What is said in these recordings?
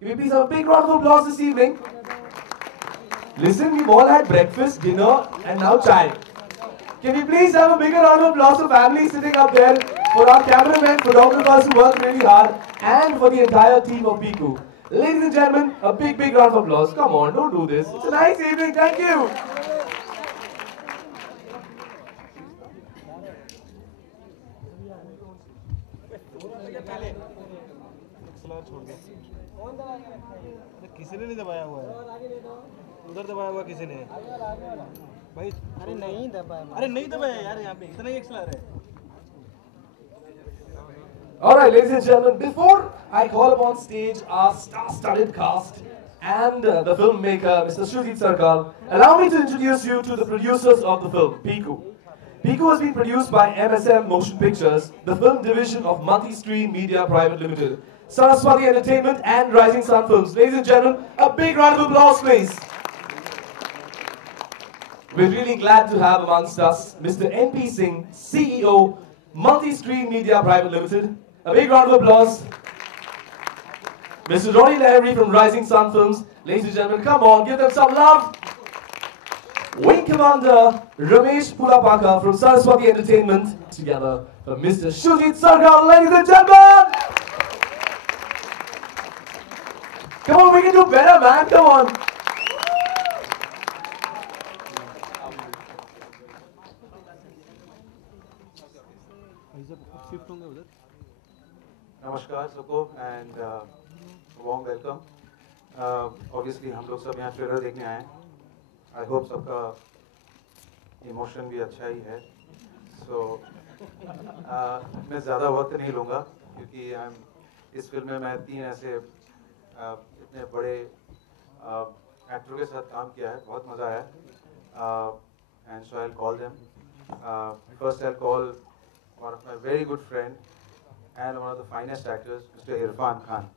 Can we please have a big round of applause this evening? Listen, we've all had breakfast, dinner, and now chai. Can we please have a bigger round of applause for families sitting up there, for our cameramen, photographers who work really hard, and for the entire team of Piku. Ladies and gentlemen, a big round of applause. Come on, don't do this. It's a nice evening. Thank you. किसी ने नहीं दबाया हुआ है, उधर दबाया हुआ किसी ने भाई। अरे नहीं दबाया यार, यहाँ पे इतना ही एक्सलर है। Alright, ladies and gentlemen, before I call upon stage our star-studded cast and the filmmaker, Mr. Shujit Sarkar, allow me to introduce you to the producers of the film, Piku. Piku has been produced by MSM Motion Pictures, the film division of Multi-Stream Media Private Limited, Saraswati Entertainment and Rising Sun Films. Ladies and gentlemen, a big round of applause, please. We're really glad to have amongst us Mr. N.P. Singh, CEO, Multi-Stream Media Private Limited. A big round of applause. Mr. Ronnie Lahiri from Rising Sun Films. Ladies and gentlemen, come on, give them some love. Wing Commander Ramesh Pulapaka from Saraswati Entertainment. Together for Mr. Shujit Sarkar, ladies and gentlemen. Come on, we can do better, man. Come on. नमस्कार सबको and warm welcome. Obviously हम लोग सब यहाँ ट्रेलर देखने आए हैं। I hope सबका इमोशन भी अच्छा ही है। सो मैं ज़्यादा वक्त नहीं लूँगा क्योंकि इस फिल्म में मैं 3 ऐसे इतने बड़े एक्टरों के साथ काम किया है, बहुत मज़ा आया। And so I will call them. First I will call one of my very good friend and one of the finest actors, Mr. Irrfan Khan.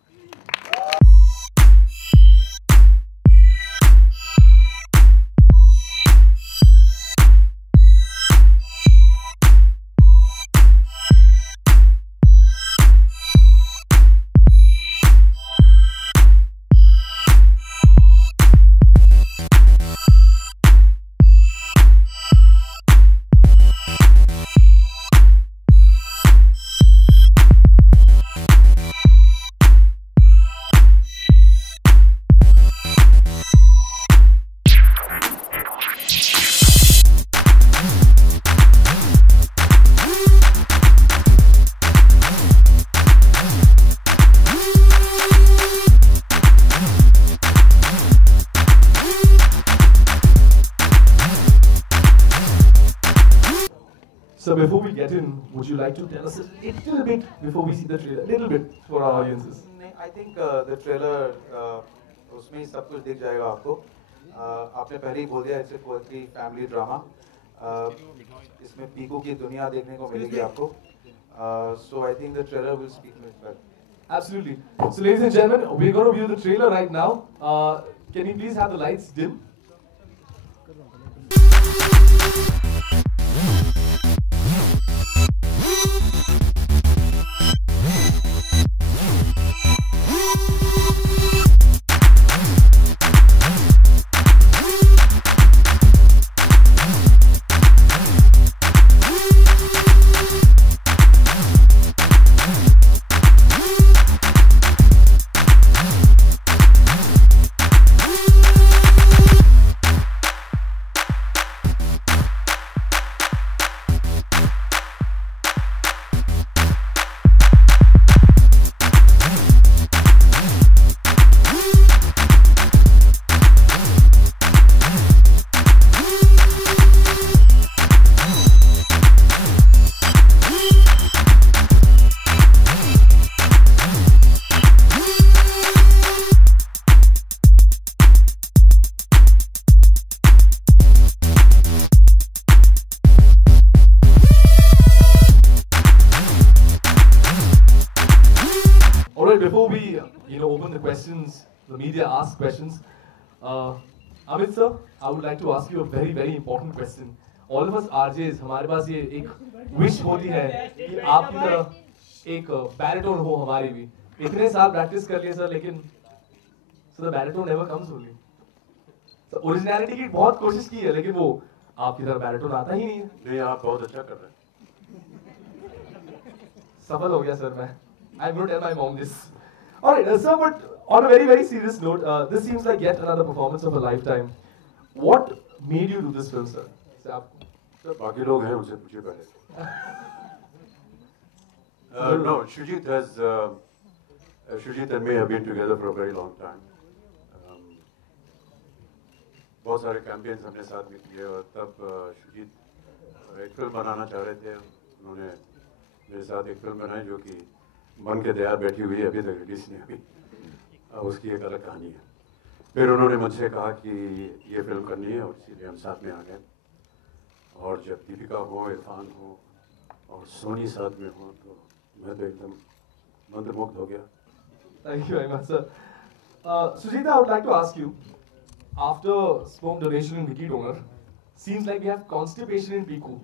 So before we get in, would you like to tell us a little bit before we see the trailer, a little bit for our audiences? I think the trailer उसमें ही सब कुछ दिख जाएगा आपको। आपने पहले ही बोल दिया, it's a poetry family drama. इसमें पीकू की दुनिया देखने को मिलेगी आपको। So I think the trailer will speak for itself. Absolutely. So ladies and gentlemen, we're going to view the trailer right now. Can you please have the lights dim? Before we open the questions, the media ask questions, Amit sir, I would like to ask you a very important question. All of us RJs, हमारे पास ये एक wish होती है कि आपकी तरह एक baritone हो हमारी भी। इतने साल practice कर लिए सर, लेकिन So the baritone never comes only. So originality की बहुत कोशिश की है, लेकिन वो आपकी तरह baritone आता ही नहीं है. नहीं, आप बहुत अच्छा कर रहे हैं. सफल हो गया सर मैं. I'm going to tell my mom this. All right, sir, but on a very, very serious note, this seems like yet another performance of a lifetime. What made you do this film, sir? Sir बाकी लोग हैं, उनसे पूछिए पहले. No, Shujit and me have been together for a very long time. बहुत सारे कैंपेन्स हमने साथ में किए और तब शुजीत एक फिल्म बनाना चाह रहे थे. उन्होंने मेरे साथ एक फिल्म बनाई जो कि मन के तैयार बैठी हुई है, अभी तक रिलीज नहीं हुई. उसकी एक अलग कहानी है. फिर उन्होंने मुझसे कहा कि ये फिल्म करनी है और इसीलिए हम साथ में आ गए. और जब दीपिका हो, इरफान हो और सोनी साथ में हो तो मैं तो एकदम मंत्रमुग्ध हो गया. Thank you very much, sir. Sujita, I would like to ask you, after sperm donation in Vicky donor, seems like we have constipation in Piku.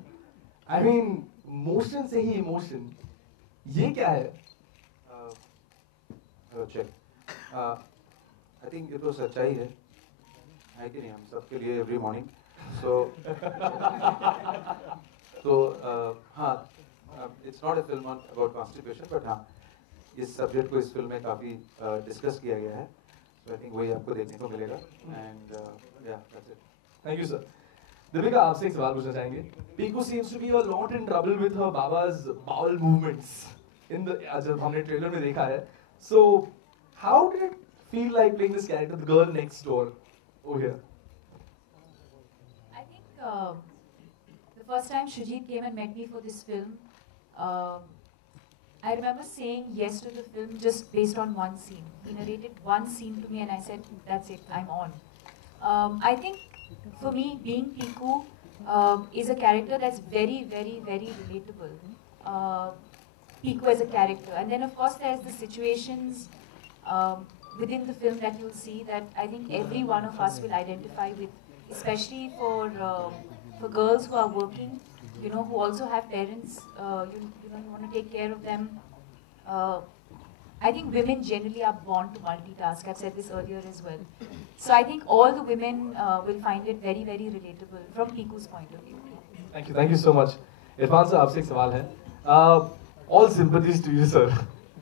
I mean, motion से ही emotion. ये क्या है? Check. I think ये तो सच्चाई है कि नहीं, हम सबके लिए every morning. So हाँ, it's not a film about constipation, but हाँ, इस सब्जेक्ट को इस फिल्म में काफी डिस्कस किया गया है. So I think वही आपको देखने को मिलेगा. And yeah, that's it. Thank you, sir. Deepika, आपसे एक सवाल पूछना चाहेंगे. Piku seems to be a lot in trouble with her baba's bowel movements. जब हमने ट्रेलर में देखा है. So how did it feel like playing this character, the girl next door, over here? I think the first time Shujit came and met me for this film, I remember saying yes to the film just based on one scene. He narrated one scene to me and I said, that's it, I'm on. I think for me, being Piku is a character that's very, very, very relatable. Piku as a character. And then of course there's the situations within the film that you'll see that I think every one of us will identify with, especially for girls who are working, you know, who also have parents, you want to take care of them. I think women generally are born to multitask. I've said this earlier as well. So I think all the women will find it very, very relatable from Piku's point of view. Thank you so much. Irfan sir, आपसे एक सवाल है. All sympathies to you, sir.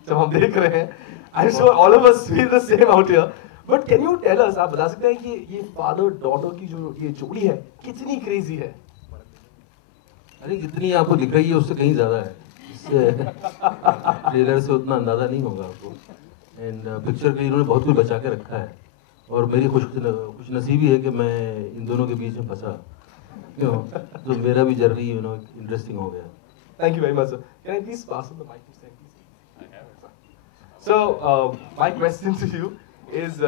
जब हम देख रहे हैं, I'm sure all of us feel the same out here. But can you tell us, आप बता सकते हैं कि ये father daughter की जो ये जोड़ी है, कितनी crazy है? अरे जितनी आपको दिख रही है उससे कहीं ज़्यादा है. इससे ट्रेलर से उतना अंदाज़ा नहीं होगा आपको. एंड पिक्चर के इन्होंने बहुत कुछ बचा के रखा है और मेरी खुश नसीबी है कि मैं इन दोनों के बीच में फंसा. तो मेरा भी जर्नी इंटरेस्टिंग हो गया. Thank you very much, sir. Can I please pass on the mic to Sam, please? So, my question to you is,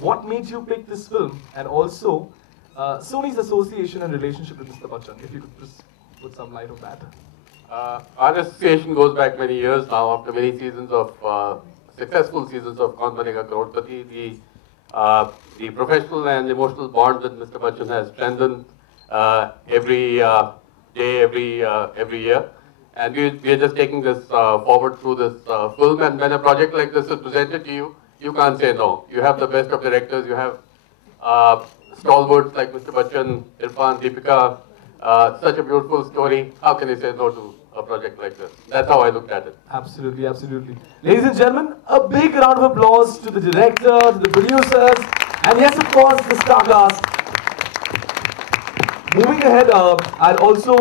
what made you pick this film, and also Sony's association and relationship with Mr. Bachchan? If you could just put some light on that. Our association goes back many years now. After many seasons of successful seasons of Kaun Banega Crorepati, the professional and emotional bond with Mr. Bachchan has strengthened every day, every year. And we are just taking this forward through this film. And when a project like this is presented to you, you can't say no. You have the best of directors. You have stalwarts like Mr. Bachchan, Irrfan, Deepika. Such a beautiful story. How can you say no to a project like this? That's how I looked at it. Absolutely, absolutely. Ladies and gentlemen, a big round of applause to the director, to the producers, and yes, of course, the star cast. Moving ahead, I'll also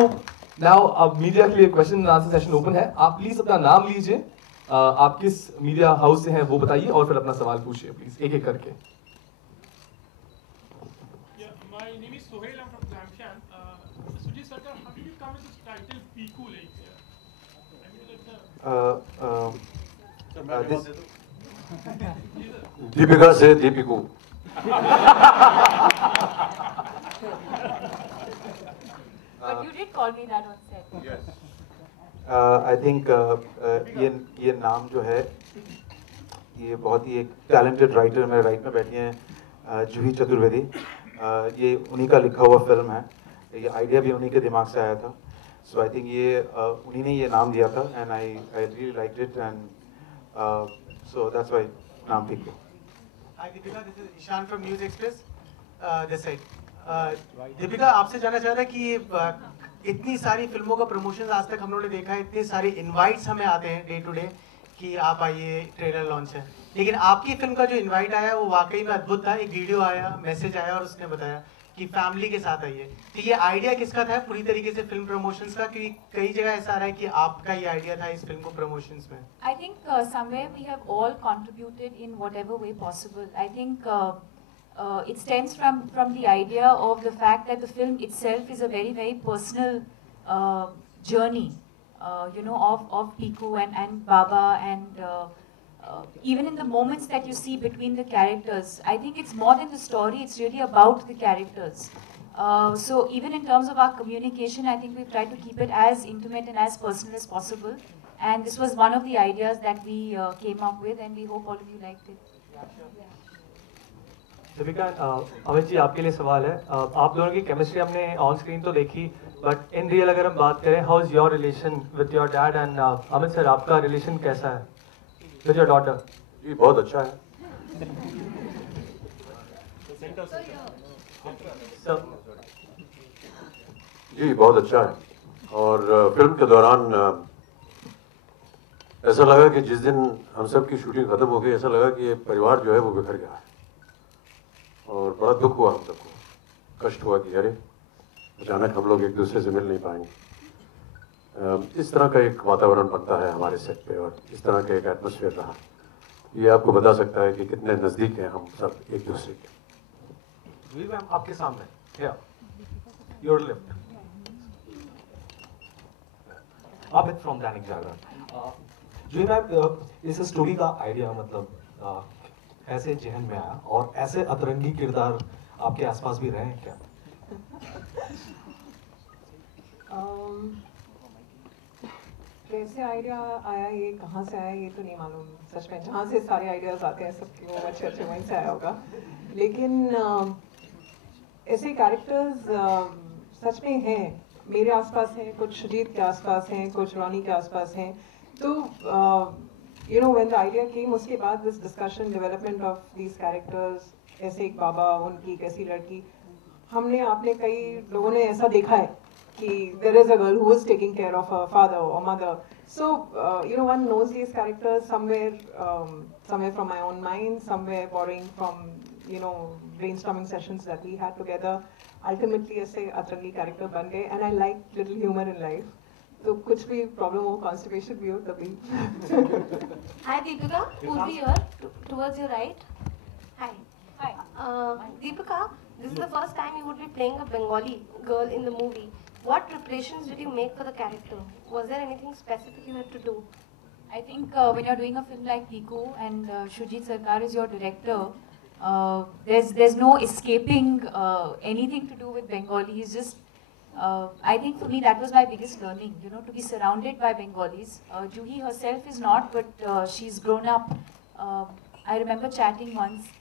now media के लिए question and answer session open है. आप प्लीज अपना नाम लीजिए, आप किस media house से हैं वो बताइए और फिर अपना सवाल पूछिए प्लीज एक एक करके. My name is Sohail. I'm from Clamshan. Sujit Sarkar, how did you come with this title Piku? Deepika से Deepiku. But you did call me that on set. Yes. I think ये नाम जो है ये बहुत ही एक टैलेंटेड राइटर मेरे राइट में बैठी हैं जूही चतुर्वेदी. ये उन्हीं का लिखा हुआ फिल्म है. ये आइडिया भी उन्हीं के दिमाग से आया था. सो आई थिंक ये उन्हीं ने ये नाम दिया था and I really liked it and so that's why नाम Piku. Hi Deepika, this is Ishan from News Express. This side. Deepika, आपसे जानना चाह रहा कि इतनी सारी फिल्मों का प्रमोशन आज तक हम लोगों ने देखा है, इतने सारे इनवाइट्स हमें आते हैं डे टू डे कि आप आइए, ट्रेलर लॉन्च है, लेकिन आपकी फिल्म का जो इनवाइट आया वो वाकई में अद्भुत था। एक वीडियो आया, मैसेज आया और उसने बताया कि फैमिली के साथ आइए। तो ये आइडिया किसका था पूरी तरीके से फिल्म प्रमोशंस का? क्योंकि कई जगह ऐसा आ रहा है कि आपका ये आइडिया था इस फिल्म को प्रमोशंस में। I think somewhere we have all contributed in whatever way possible. I think it stems from the idea of the fact that the film itself is a very personal journey, of Piku and Baba, and even in the moments that you see between the characters, I think it's more than the story, it's really about the characters. So even in terms of our communication, I think we've tried to keep it as intimate and as personal as possible. And this was one of the ideas that we came up with, and we hope all of you liked it. Deepika, अमित जी आपके लिए सवाल है। आप दोनों की केमिस्ट्री हमने on screen तो देखी, बट इन रियल अगर हम बात करें, how is your relation with your dad? And Amit सर, आपका रिलेशन कैसा है विद योर डॉटर? जी बहुत अच्छा है। जी बहुत अच्छा है, और फिल्म के दौरान ऐसा लगा कि जिस दिन हम सब की शूटिंग खत्म हो गई, ऐसा लगा कि ये परिवार जो है वो बिखर गया है, और बड़ा दुख हुआ, हम सबको कष्ट हुआ कि अरे अचानक हम लोग एक दूसरे से मिल नहीं पाएंगे। इस तरह का एक वातावरण बनता है हमारे सेट पे, और इस तरह का एक एटमॉस्फेयर रहा। ये आपको बता सकता है कि कितने नज़दीक हैं हम सब एक दूसरे के। जी मैम, आपके सामने योर लेफ्ट। अमित फ्रॉम दैनिक जागरण। जी मैम, इस स्टोरी का आइडिया मतलब ऐसे जहन में आया, और ऐसे अतरंगी किरदार आपके आसपास भी रहे हैं क्या? कैसे आइडिया आया, ये कहाँ से आया ये तो नहीं मालूम सच में। जहाँ से सारे आइडियाज आते हैं सबके, वो अच्छे वहीं से आया होगा। लेकिन ऐसे कैरेक्टर्स सच में हैं, मेरे आसपास हैं, कुछ सुजीत के आसपास हैं, कुछ रॉनी के आसपास हैं। तो when the idea came, उसके बाद this discussion, development of these characters, ऐसे एक बाबा, उनकी एक ऐसी लड़की, आपने कई लोगों ने ऐसा देखा है कि there is a girl who is taking care of her father or mother. So one knows these characters somewhere from my own mind, somewhere borrowing from brainstorming sessions that we had together. Ultimately ऐसे अतरंगी character बन गए, and I like little humor in life. तो कुछ भी प्रॉब्लम हो, कॉन्स्टिपेशन भी हो तभी। Hi Deepika, Purvi here, towards your right. Hi. Hi. Deepika, this is the first time you would be playing a Bengali girl in the movie. What preparations did you make for the character? Was there anything specific you had to do? I think when you're doing a film like Piku and Shujit Sarkar is your director, there's no escaping anything to do with Bengali. He's just I think for me that was my biggest learning, to be surrounded by Bengalis. Juhi herself is not, but she's grown up. I remember chatting once.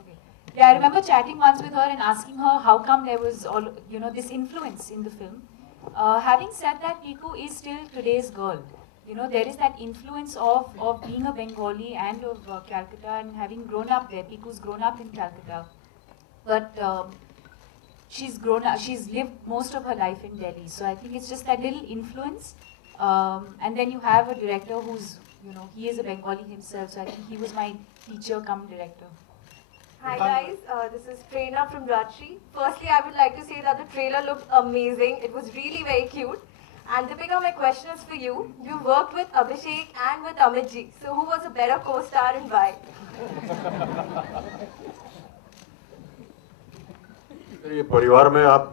Okay. Yeah, I remember chatting once with her and asking her how come there was all, this influence in the film. Having said that, Piku is still today's girl. There is that influence of being a Bengali and of Calcutta and having grown up there. Piku's grown up in Calcutta, but she's grown up, she's lived most of her life in Delhi. So I think it's just that little influence. And then you have a director who's, he is a Bengali himself. So I think he was my teacher cum director. Hi guys, this is Prerna from Rajshri. Firstly, I would like to say that the trailer looked amazing. It was really very cute. And Deepika, my question is for you. You worked with Abhishek and with Amit ji. So who was a better co-star and why? ये परिवार में आप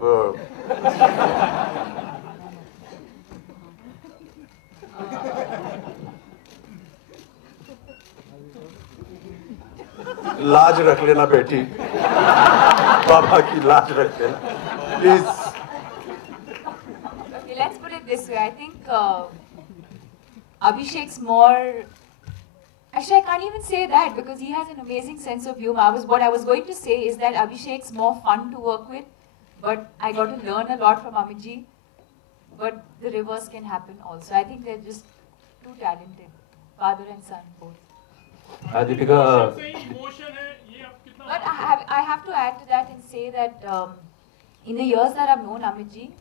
लाज रख लेना बेटी, पापा की लाज रख लेना please. Okay, let's put it this way. I think Abhishek's more. Actually, I can't even say that because he has an amazing sense of humor. What I was going to say is that Abhishek's more fun to work with, but I got to learn a lot from Amit ji. But the reverse can happen also. I think they're just too talented, father and son both. Deepika, emotion है ये आप कितना? But I have to add to that and say that in the years that I've known Amit ji,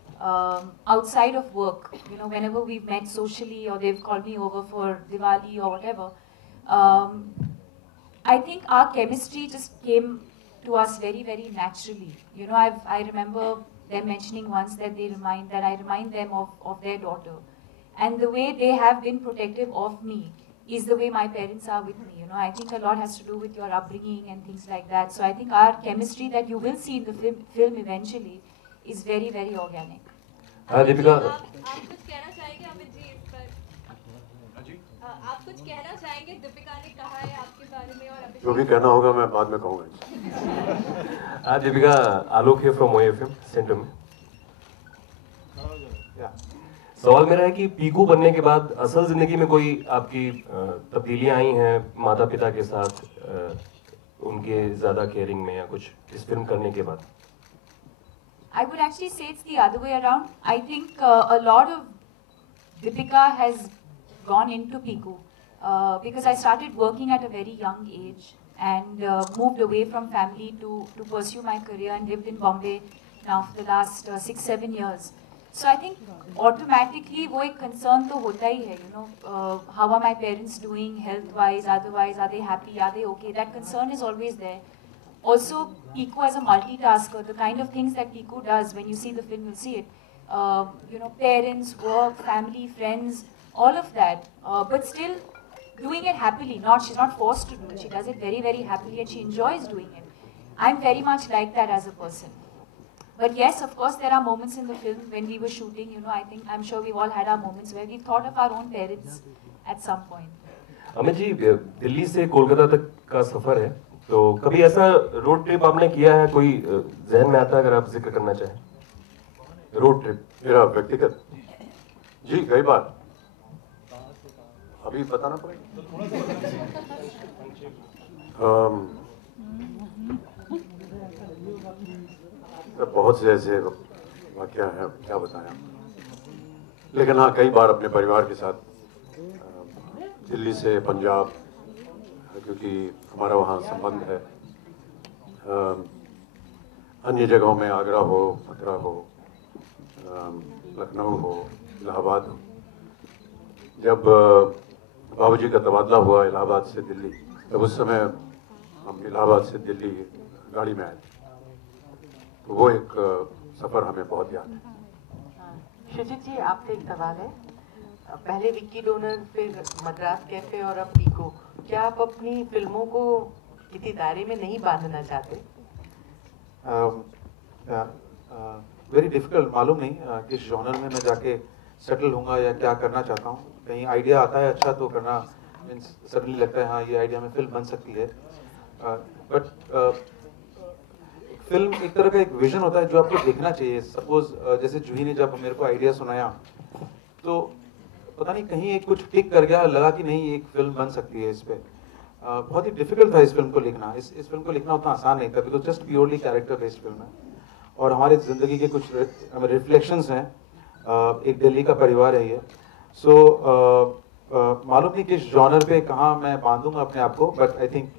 outside of work, you know, whenever we've met socially or they've called me over for Diwali or whatever, I think our chemistry just came to us very, very naturally. You know, I remember them mentioning once that I remind them of their daughter. And the way they have been protective of me is the way my parents are with me. You know, I think a lot has to do with your upbringing and things like that. So I think our chemistry that you will see in the film eventually is very, very organic. Deepika, आप कुछ कहना चाहेंगे अमित जी इस पर? आप कुछ कहना चाहेंगे दीपिका ने कहा है आपके बारे में और अभिषेक? जो भी कहना होगा मैं बाद में कहूँगा। Deepika, Alok here from OFM Center में। सवाल मेरा है कि पीकू बनने के बाद असल जिंदगी में कोई आपकी तब्दीलियां आई हैं माता पिता के साथ, उनके ज्यादा केयरिंग में या कुछ इस फिल्म करने के बाद? I would actually say it's the other way around. I think a lot of Deepika has gone into Piku because I started working at a very young age and moved away from family to pursue my career and lived in Bombay now for the last 6-7 years. So I think automatically वो एक concern तो होता ही है, you know, how are my parents doing health-wise, otherwise, are they happy, are they okay? That concern is always there. Also, Piku as a multitasker, the kind of things that Piku does, when you see the film, you'll see it. You know, parents, work, family, friends, all of that. But still doing it happily. She's not forced to do it. She does it very, very happily and she enjoys doing it. I'm very much like that as a person. But yes, of course, there are moments in the film when we were shooting, you know, I'm sure we've all had our moments where we've thought of our own parents at some point. Amit जी, दिल्ली से कोलकाता तक का सफर है, तो कभी ऐसा road trip आपने किया है, कोई जहन में आता है अगर आप जिक्र करना चाहें? रोड ट्रिप मेरा व्यक्तिगत जी कई बार, अभी बताना पड़ेगा। बहुत से ऐसे वाक़या हैं, क्या बताएं, लेकिन हाँ कई बार अपने परिवार के साथ दिल्ली से पंजाब, क्योंकि हमारा वहाँ संबंध है, अन्य जगहों में आगरा हो, मथुरा हो, लखनऊ हो, इलाहाबाद हो। जब बाबूजी का तबादला हुआ इलाहाबाद से दिल्ली, तब उस समय हम इलाहाबाद से दिल्ली गाड़ी में आए थे, तो वो एक सफ़र हमें बहुत याद है। शुजित जी, आपसे एक सवाल है। पहले विक्की डोनर, फिर मद्रास कैफे और अब पीको, क्या आप अपनी फिल्मों को किसी दायरे में नहीं बांधना चाहते? वेरी डिफिकल्ट, मालूम नहीं किस जॉनर में मैं जाके सेटल होऊंगा या क्या करना चाहता हूँ। कहीं आइडिया आता है अच्छा तो करना, मीन्स सडनली लगता है हाँ ये आइडिया में फिल्म बन सकती है। बट फिल्म एक तरह का एक विजन होता है जो आपको देखना चाहिए। सपोज जैसे जूही ने जब मेरे को आइडिया सुनाया तो पता नहीं कहीं एक कुछ टिक कर गया, लगा कि नहीं एक फिल्म बन सकती है इस पे। बहुत ही डिफिकल्ट था इस फिल्म को लिखना। इस फिल्म को लिखना उतना आसान नहीं था, because just purely character based film है और हमारे ज़िंदगी के कुछ रिफ्लेक्शंस हैं। एक दिल्ली का परिवार है ये। सो मालूम नहीं किस जॉनर पे कहाँ मैं बांधूंगा अपने आप को, बट आई थिंक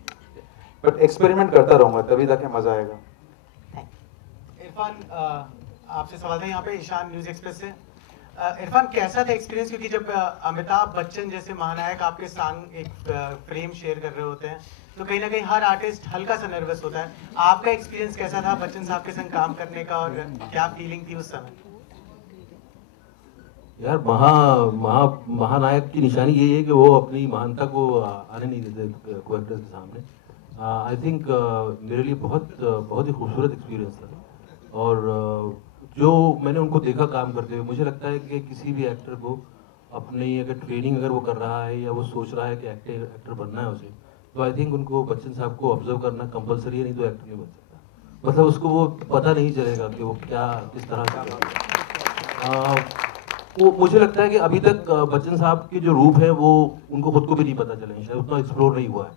एक्सपेरिमेंट करता रहूँगा, तभी जाके मज़ा आएगा। इरफान, आपसे सवाल था यहाँ पे ईशान न्यूज़ एक्सप्रेस से। इरफान, कैसा था एक्सपीरियंस, क्योंकि जब अमिताभ बच्चन जैसे महानायक आपके संग एक फ्रेम शेयर कर रहे होते हैं तो कहीं ना कहीं हर आर्टिस्ट हल्का सा नर्वस होता है। आपका एक्सपीरियंस कैसा था बच्चन साहब के संग काम करने का और क्या फीलिंग थी उस समय? यार महानायक की निशानी यही है कि वो अपनी महानता को आने नहीं देते को एक्टर्स के सामने। आई थिंक मेरे लिए बहुत ही खूबसूरत एक्सपीरियंस था और जो मैंने उनको देखा काम करते हुए, मुझे लगता है कि किसी भी एक्टर को अपनी अगर ट्रेनिंग अगर वो कर रहा है या वो सोच रहा है कि एक्टर बनना है उसे, तो आई थिंक उनको बच्चन साहब को ऑब्जर्व करना कंपलसरी है, नहीं तो एक्टर नहीं बन सकता। मतलब उसको वो पता नहीं चलेगा कि वो क्या किस तरह का वो मुझे लगता है कि अभी तक बच्चन साहब के जो रूप है वो उनको खुद को भी नहीं पता चले, शायद उतना एक्सप्लोर नहीं हुआ है।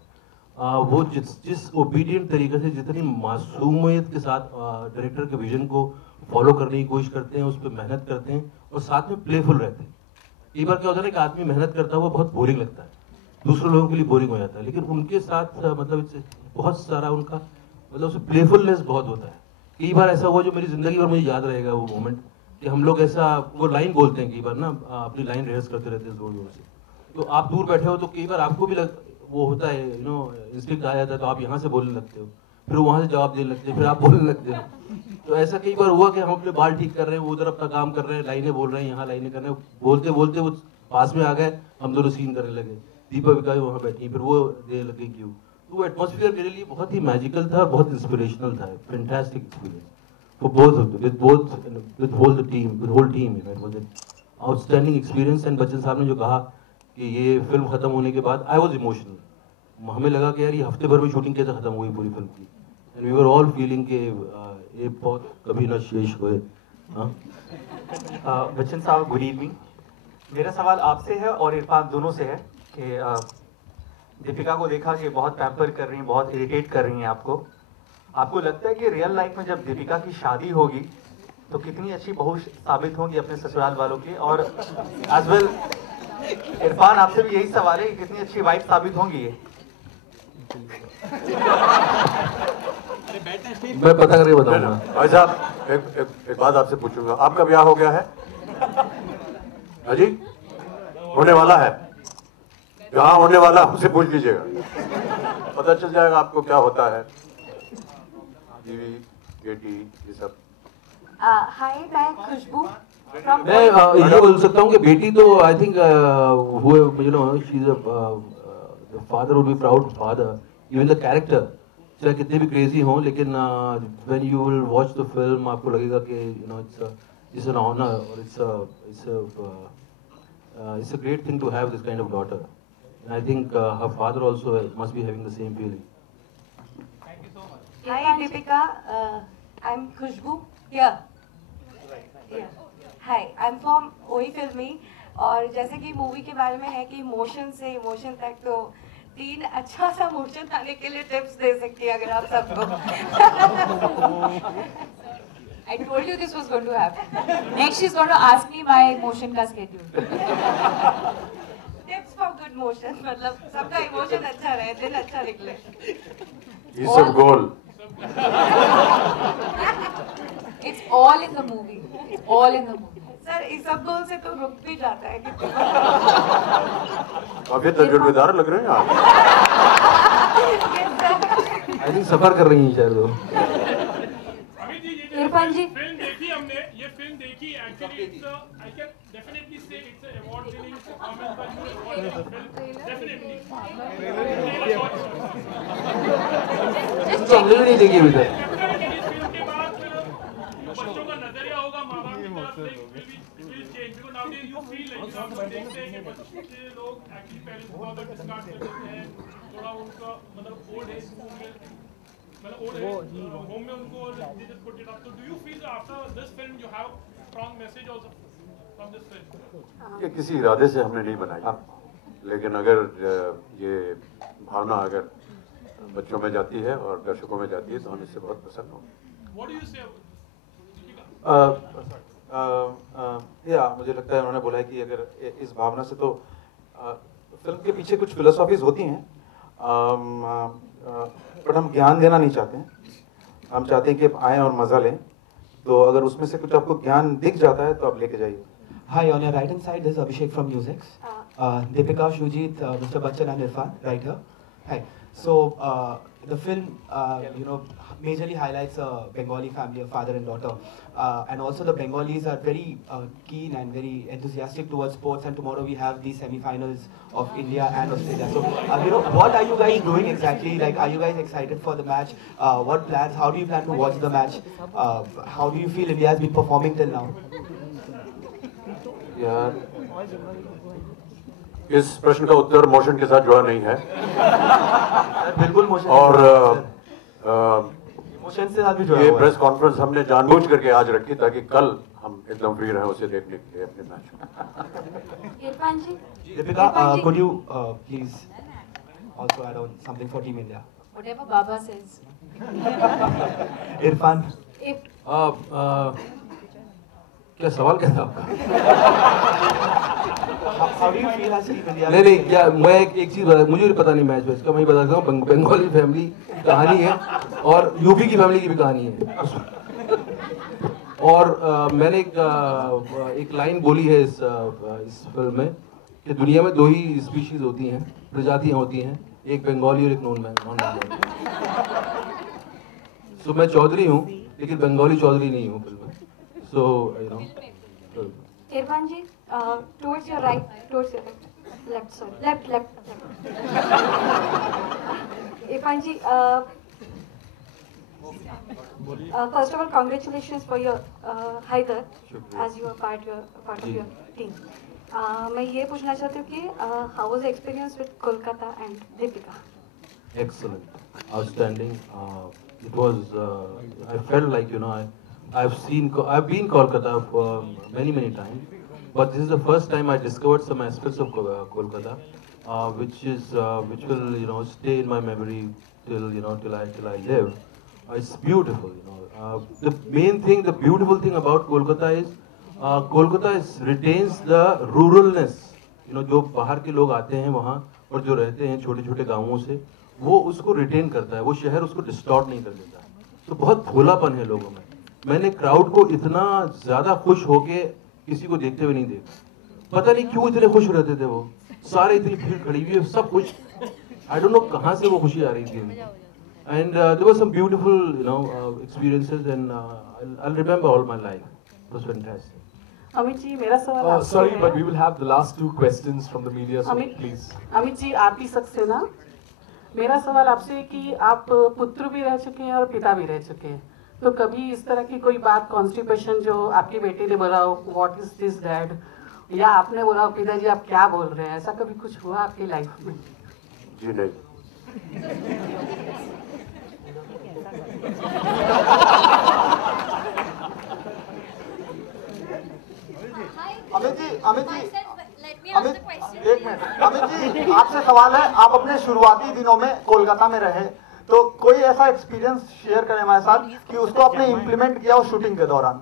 वो जिस ओबीडियंट तरीके से, जितनी मासूमियत के साथ डायरेक्टर के विजन को फॉलो करने की कोशिश करते हैं, उस पर मेहनत करते हैं और साथ में प्लेफुल रहते हैं। कई बार क्या होता है ना कि आदमी मेहनत करता है वो बहुत बोरिंग लगता है, दूसरे लोगों के लिए बोरिंग हो जाता है, लेकिन उनके साथ मतलब बहुत सारा उनका मतलब उसमें प्लेफुलनेस बहुत होता है। कई बार ऐसा हुआ जो मेरी जिंदगी भर मुझे याद रहेगा वो मोमेंट, कि हम लोग ऐसा वो लाइन बोलते हैं कई बार ना, अपनी लाइन रिहर्स करते रहते हैं जोर जोर से, तो आप दूर बैठे हो तो कई बार आपको भी वो होता है इंस्टिंक्ट आ जाता है, तो आप यहाँ से बोलने लगते हो, फिर वहाँ से जवाब देने लगते हैं, फिर आप बोलने लगते हो। तो ऐसा कई बार हुआ कि हम अपने बाल ठीक कर रहे हैं, वो उधर अपना काम कर रहे हैं, लाइनें बोल रहे हैं, यहाँ लाइनें कर रहे हैं, बोलते बोलते वो पास में आ गए, हम दोनों सीन करने लगे, दीपिका वहाँ बैठी, फिर वो देने लगे क्यों। तो वो एटमॉस्फेयर मेरे लिए बहुत ही मैजिकल था, बहुत इंस्पिरेशनल था, fantastic experience for both of them, with whole team, it was an outstanding experience। and Bachchan साहब ने जो कहा कि ये फिल्म खत्म होने के बाद I was emotional, हमें लगा कि यार ये हफ्ते भर में शूटिंग कैसे खत्म हुई पूरी फिल्म की, and we were all feeling कि ये बहुत कभी ना शेष हुए। बच्चन साहब गुड इवनिंग, मेरा सवाल आपसे है और इरफान दोनों से है कि दीपिका को देखा कि बहुत पैम्पर कर रही हैं, बहुत इरिटेट कर रही हैं आपको लगता है कि रियल लाइफ में जब दीपिका की शादी होगी तो कितनी अच्छी बहू साबित होंगी अपने ससुराल वालों की, और एज वेल इरफान आपसे भी यही सवाल है कि कितनी अच्छी वाइफ साबित होंगी ये? मैं पता करके बताऊंगा। भाई साहब एक बात आपसे पूछूंगा, आपका ब्याह हो गया है? हाजी होने वाला है? जहाँ होने वाला हमसे पूछ लीजिएगा, पता चल जाएगा आपको क्या होता है। बीवी बेटी ये सब। हाय, मैं खुशबू। मैं ये बोल सकता हूँ कि बेटी तो I think she is the father would be proud father, even the character चाहे कितने भी क्रेजी हों, लेकिन when you will watch the film आपको लगेगा कि इट्स एन ऑनर और it's a great thing to have this kind of daughter, and I think her father also must be having the same feeling. Hi Deepika, I'm Khushbu here. Yeah. Hi, I'm from OI Filmi, और जैसे कि मूवी के बारे में है कि इमोशन से इमोशन तक, तो 3 अच्छा सा इमोशन आने के लिए टिप्स दे सकती है अगर आप सबको। I told you this was going to happen. Next she's going to ask me my emotion का schedule. Tips for good motion, मतलब सबका इमोशन अच्छा रहे, दिन अच्छा निकले। ये सब गोल। It's all in the movie. It's all in the movie. Sir इस सब गोल से तो रुक भी जाता है कि काफी तजुर्बेदार लग रहे हैं आप। आई थिंक सफर कर रही हैं शायद वो। इरफान जी, फिल्म देखी हमने, ये फिल्म देखी, actually it's I can definitely say it's a award winning performance by you, award film definitely. नहीं देखी अभी तक। के बाद बच्चों का नजरिया होगा माँ बाप की तरफ से will change, because nowadays you feel like हम देखते हैं कि बच्चे लोग एक्चुअली पेरेंट्स को अगर डिस्कार्ड कर देते हैं, थोड़ा उनका मतलब ओल्ड एज होम में, मतलब ओल्ड एज होम में उनको they just put it up. So do you feel that after this film you have strong message also from this film? ये किसी इरादे से हमने नहीं बनाई, लेकिन अगर ये भावना अगर बच्चों में जाती है और दर्शकों में जाती है तो हम इससे बहुत प्रसन्न होंगे। What do you say? या मुझे लगता है उन्होंने बोला है कि अगर इस भावना से, तो फिल्म के पीछे कुछ फिलोसॉफीज होती हैं, बट हम ज्ञान देना नहीं चाहते हैं, हम चाहते हैं कि आप आएँ और मज़ा लें, तो अगर उसमें से कुछ आपको ज्ञान दिख जाता है तो आप लेके जाइए। Hi, on your right hand side, this is Abhishek from Musics. Deepika, Shujit, Mr. Bachchan and Irrfan, right here. Hi. So, the film, majorly highlights a Bengali family, a father and daughter. And also the Bengalis are very keen and very enthusiastic towards sports, and tomorrow we have the semi-finals of India and Australia. So, what are you guys doing exactly? Like, are you guys excited for the match? What plans? How do you plan to watch the match? How do you feel India has been performing till now? यार इस प्रश्न का उत्तर मोशन के साथ जुड़ा नहीं है। बिल्कुल मोशन और मोशन से साथ भी जुड़ा ये हुआ है। प्रेस कॉन्फ्रेंस हमने जानबूझ करके आज रखी ताकि कल हम एकदम फ्री रहें उसे देखने के लिए अपने match. Irfan ji, Deepika, could you please also add on something for Team India? whatever Baba says. Irrfan. If क्या सवाल क्या था आपका? नहीं नहीं, क्या मैं एक चीज बता, मुझे पता नहीं मैच वैच का, मैं बता सकता हूँ बंगाली फैमिली कहानी है और यूपी की फैमिली की भी कहानी है। और मैंने एक लाइन बोली है इस फिल्म में कि दुनिया में 2 ही स्पीशीज होती हैं, प्रजातियां होती हैं, एक बंगाली और एक नॉन बंगाली। सो मैं चौधरी हूँ लेकिन बंगाली चौधरी नहीं हूँ फिल्म में। So you know Irrfan ji, towards your right, towards your left, sorry, left. Irrfan ji, first of all, congratulations for your Haider, as you are part of your team. मैं ये पूछना चाहती हूँ कि how was the experience with Kolkata and Deepika? Excellent, outstanding. It was. I felt like, you know, I've been Kolkata for many times, but this is the first time I discovered some aspects of Kolkata, which will, you know, stay in my memory till I live. It's beautiful, you know. The main thing, the beautiful thing about Kolkata is Kolkata retains the ruralness. You know, जो बाहर के लोग आते हैं वहाँ और जो रहते हैं छोटे-छोटे गांवों से, वो उसको रिटेन करता है, वो शहर उसको डिस्टॉर्ट नहीं कर देता। तो बहुत भोलापन है लोगों में। मैंने क्राउड को इतना ज्यादा खुश होके किसी को देखते हुए नहीं देखा। पता नहीं क्यों इतने खुश रहते थे वो, सारे इतनी भीड़ खड़ी हुई है, सब कुछ, आई डोंट नो कहाँ से वो खुशी आ रही थी। And there were some beautiful, you know, experiences and I'll remember all my life. It was fantastic. Amit ji, मेरा सवाल आपसे sorry, है। but we will have the last 2 questions from the media, so please. Amit जी, आप ही सक्सेना। मेरा सवाल आपसे है कि आप पुत्र भी रह चुके हैं और पिता भी रह चुके हैं, तो कभी इस तरह की कोई बात, कॉन्स्टिपेशन जो आपकी बेटी ने बोला हो, व्हाट इज दिस डैड, या आपने बोला हो पिताजी आप क्या बोल रहे हैं, ऐसा कभी कुछ हुआ आपकी लाइफ में? जी नहीं। अमित जी, एक मिनट। अमित जी, आपसे सवाल है, आप अपने शुरुआती दिनों में कोलकाता में रहे, तो कोई ऐसा एक्सपीरियंस शेयर करें हमारे साथ कि उसको आपने इम्प्लीमेंट किया हो शूटिंग के दौरान?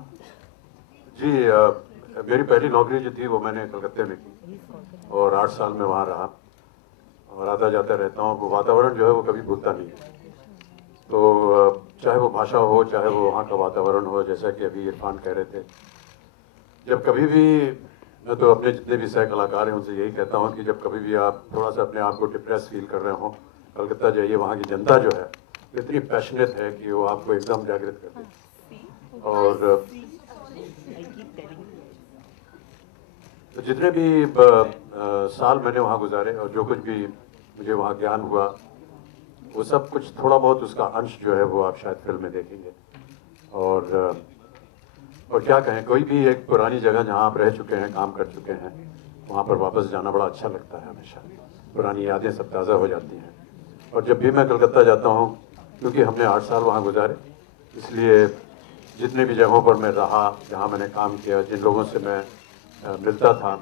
जी, मेरी पहली नौकरी जो थी वो मैंने कलकत्ते में की और 8 साल में वहाँ रहा और आता जाता रहता हूँ। वो वातावरण जो है वो कभी भूलता नहीं है। तो चाहे वो भाषा हो, चाहे वो वहाँ का वातावरण हो, जैसा कि अभी इरफान कह रहे थे, जब कभी भी, मैं तो अपने जितने भी सह कलाकार हैं उनसे यही कहता हूँ कि जब कभी भी आप थोड़ा सा अपने आप को डिप्रेस फील कर रहे हो, कलकत्ता जाइए। वहाँ की जनता जो है इतनी पैशनेट है कि वो आपको एकदम जागृत कर देती। और तो जितने भी साल मैंने वहाँ गुजारे और जो कुछ भी मुझे वहाँ ज्ञान हुआ, वो सब कुछ थोड़ा बहुत उसका अंश जो है वो आप शायद फिल्म में देखेंगे। और क्या कहें, कोई भी एक पुरानी जगह जहाँ आप रह चुके हैं, काम कर चुके हैं, वहाँ पर वापस जाना बड़ा अच्छा लगता है। हमेशा पुरानी यादें सब ताज़ा हो जाती हैं। और जब भी मैं कलकत्ता जाता हूँ, क्योंकि हमने 8 साल वहाँ गुजारे, इसलिए जितने भी जगहों पर मैं रहा, जहाँ मैंने काम किया, जिन लोगों से मैं मिलता था,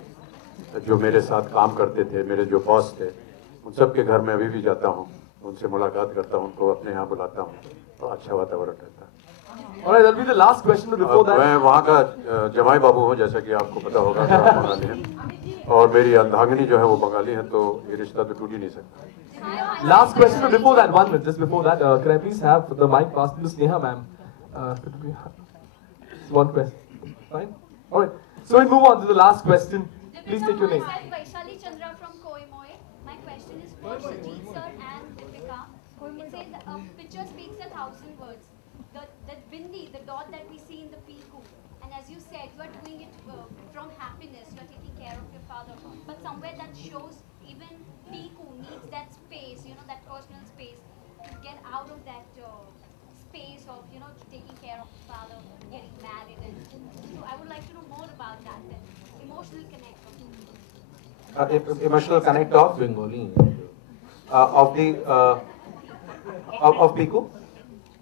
जो मेरे साथ काम करते थे, मेरे जो बॉस थे, उन सब के घर में अभी भी जाता हूँ, उनसे मुलाकात करता हूँ, उनको अपने यहाँ बुलाता हूँ, तो अच्छा वातावरण रहता है। Alright, that'll be the last question before that. मैं वहाँ का जमाई बाबू हूँ, जैसा कि आपको पता होगा, तो आप बंगाली हैं और मेरी अर्धांगिनी जो है वो बंगाली है, तो ये रिश्ता तो टूट ही नहीं सकता। Last question, but before that, 1 minute, just before that, can I please have the mic passed to Ms. Neha, ma'am? One question, fine? Alright, so we move on to the last question. Please take your name. Vaishali Chandra from Koimoy. My question is for Shajit sir and Deepika. It says a picture speaks 1,000 words. The bindi, the dot that we see in the Piku, and as you said, you are doing it from happiness, you are taking care of your father, but somewhere that shows even Piku needs that space, you know, that personal space to get out of that space of, you know, taking care of the father, getting married, and so I would like to know more about that emotional connect. Emotional connect of Bengali of Piku.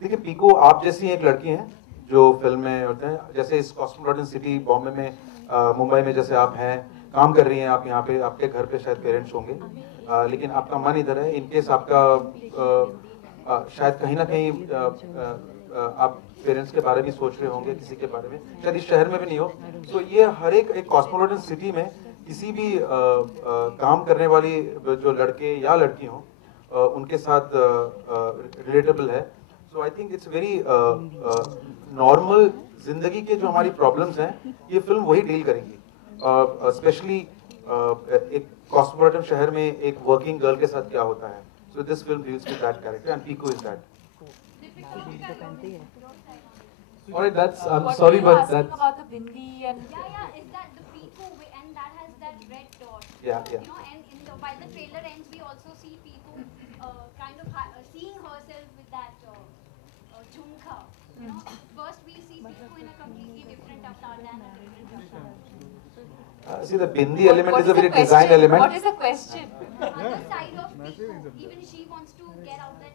देखिए, पीकू आप जैसी एक लड़की हैं जो फिल्म में होते हैं, जैसे इस कॉस्मोपॉलिटन सिटी बॉम्बे में, मुंबई में जैसे आप हैं, काम कर रही हैं आप यहाँ पे, आपके घर पे शायद पेरेंट्स होंगे, लेकिन आपका मन इधर है। इनकेस आपका शायद कहीं ना कहीं आप पेरेंट्स के बारे में सोच रहे होंगे, किसी के बारे में, शायद इस शहर में भी नहीं हो। तो ये हर एक कॉस्मोपॉलिटन सिटी में किसी भी काम करने वाली जो लड़के या लड़की हों उनके साथ रिलेटेबल है। So I think it's very normal जिंदगी के जो हमारी प्रॉब्लम्स हैं ये फिल्म वही डील करेंगी। स्पेशली एक कॉस्मोपॉलिटन शहर में एक वर्किंग गर्ल के साथ क्या होता है। So this film deals with that character and Piku is that. Alright, that's. I'm sorry, but that's. About the bindi and. Yeah, is that the Piku and that has that red dot? Yeah. You know, and in the, while the trailer ends, we also see Piku kind of seeing herself with that jhumka. You know, first we see Piku in a completely different avatar than a different avatar. See, the bindi element is a very design element. What is the question? The other side of Piku, even she wants to get out of that.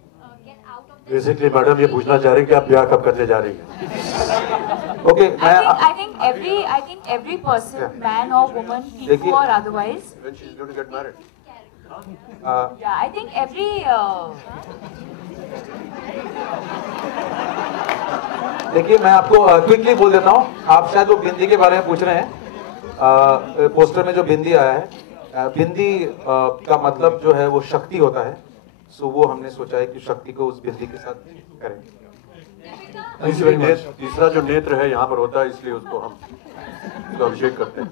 Basically madam ये पूछना चाह रही हैं कि आप ब्याह कब करने जा रही हैं? Okay, I think every person, man or woman, Piku or otherwise. When she's going to get married? Yeah, I think every. देखिए मैं आपको क्विकली बोल देता हूँ। आप शायद वो बिंदी के बारे में पूछ रहे हैं। पोस्टर में जो बिंदी आया है, बिंदी का मतलब जो है वो शक्ति होता है। सो वो हमने सोचा है कि शक्ति को उस बिंदी के साथ करें। तीसरा जो नेत्र है यहाँ पर होता है, इसलिए उसको हम अभिषेक करते हैं।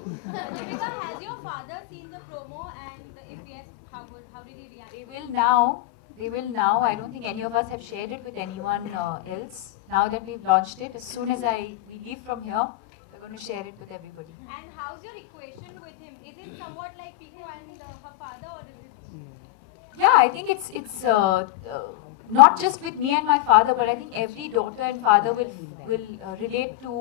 They will now. I don't think any of us have shared it with anyone else. Now that we've launched it, as soon as we leave from here, we're going to share it with everybody. And how's your equation with him? Is it somewhat like Piku and her father, or is it? Yeah, I think it's not just with me and my father, but I think every daughter and father will relate to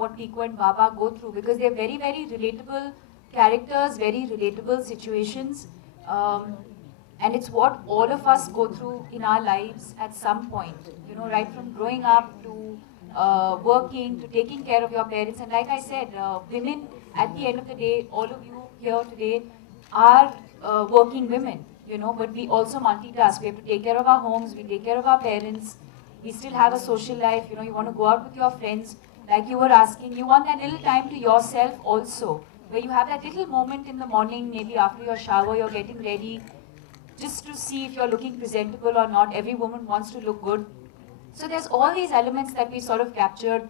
what Piku and Baba go through, because they're very, very relatable characters, very relatable situations, and it's what all of us go through in our lives at some point. You know, right from growing up to working to taking care of your parents, and like I said, women at the end of the day, all of you here today are working women. You know, but we also multitask. We have to take care of our homes, we take care of our parents, we still have a social life. You know, you want to go out with your friends, like you were asking, you want that little time to yourself also, where you have that little moment in the morning, maybe after your shower, you're getting ready, just to see if you're looking presentable or not. Every woman wants to look good. So there's all these elements that we sort of captured,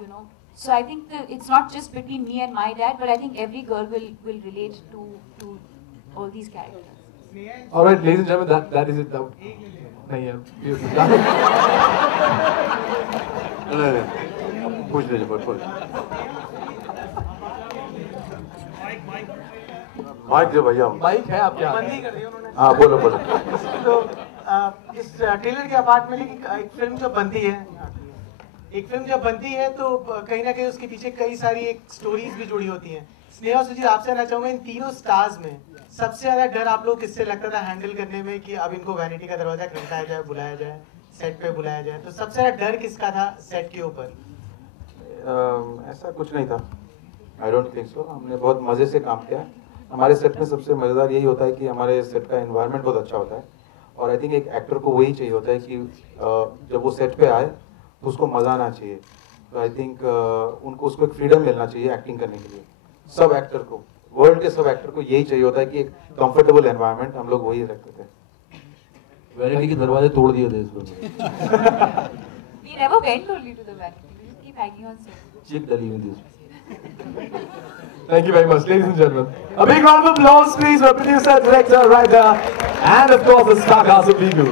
you know. So I think it's not just between me and my dad, but I think every girl will relate to all these characters. All right, ladies and gentlemen, that is it. नहीं यार, पूछ लीजिए, पूछ। माइक दे भैया। माइक है आपके हाथ? बंदी कर दी उन्होंने। हाँ बोलो बोलो। तो इस ट्रेलर के अपार्ट में एक फिल्म जब बनती है, तो कहीं ना कहीं उसके पीछे कई सारी एक स्टोरीज भी जुड़ी होती हैं। स्नेहा सुजीत, आपसे कहना चाहूंगा, इन तीनों स्टार्स में सबसे ज्यादा डर आप लोग किससे लगता था हैंडल करने में, कि अब इनको वैनिटी का दरवाजा खटखटाया जाए, बुलाया जाए, सेट पे बुलाया जाए, तो सबसे ज्यादा डर किसका था सेट के ऊपर? ऐसा कुछ नहीं था। I don't think so. हमने बहुत मजे से काम किया। हमारे सेट में सबसे मजेदार यही होता है कि हमारे सेट का एनवायरनमेंट बहुत अच्छा होता है, और आई थिंक एक एक्टर को वही चाहिए होता है कि जब वो सेट पे आए तो उसको मजा आना चाहिए। तो आई थिंक उसको एक फ्रीडम मिलना चाहिए एक्टिंग करने के लिए। सब एक्टर को, वर्ल्ड के सब एक्टर को यही चाहिए होता है कि एक कंफर्टेबल एनवायरनमेंट, हम लोग वही रखते थे। वैनिटी के दरवाजे तोड़ दिए थे इसमें। We never went only to the vanity. We just keep hanging on set. चिक डली हुई थी उसमें। Thank you very much, ladies and gentlemen. A big round of applause, please, for producer, director, writer, and of course the star cast of Piku.